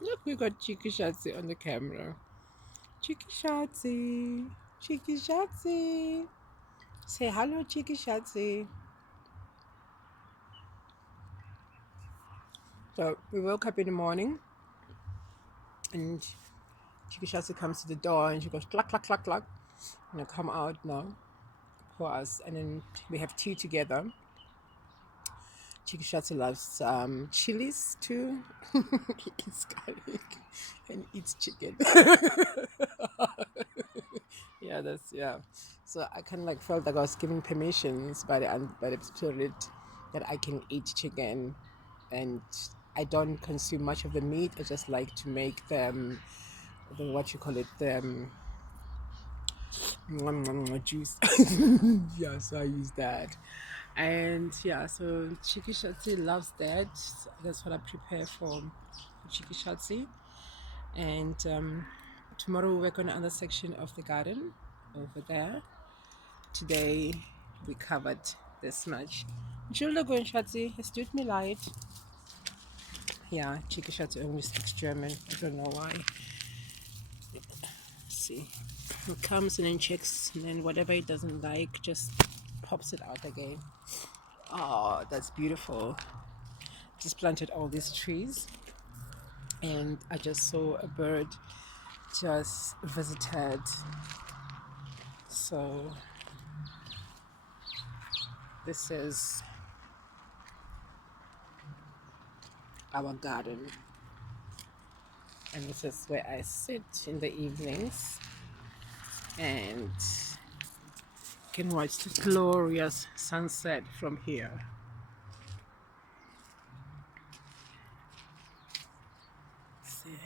Look, we got Cheeky Shatsi on the camera. Cheeky Shatsi. Cheeky Shatsi. Say hello, Cheeky Shatsi. So we woke up in the morning and Cheeky Shatsi comes to the door and she goes cluck, cluck, cluck, cluck. And I come out now for us. And then we have tea together. Cheeky Shatsi loves chilies too. He eats garlic and eats chicken. Yeah. So I kind of like felt like I was given permissions by the spirit that I can eat chicken, and I don't consume much of the meat. I just like to make them, the what you call it, juice. Yeah, so I use that, and yeah, so Chiki Shatsi loves that. That's what I prepare for Chiki Shatsi, and tomorrow we work on another section of the garden over there. Today we covered this much. Julia going Shatsi has stood me light. Yeah, Chiki Shatsi only speaks German. I don't know why. Let's see. It comes and then checks, and then whatever it doesn't like just pops it out again. Oh, that's beautiful. Just planted all these trees, and I just saw a bird just visited. So this is our garden, and this is where I sit in the evenings and can watch the glorious sunset from here. See.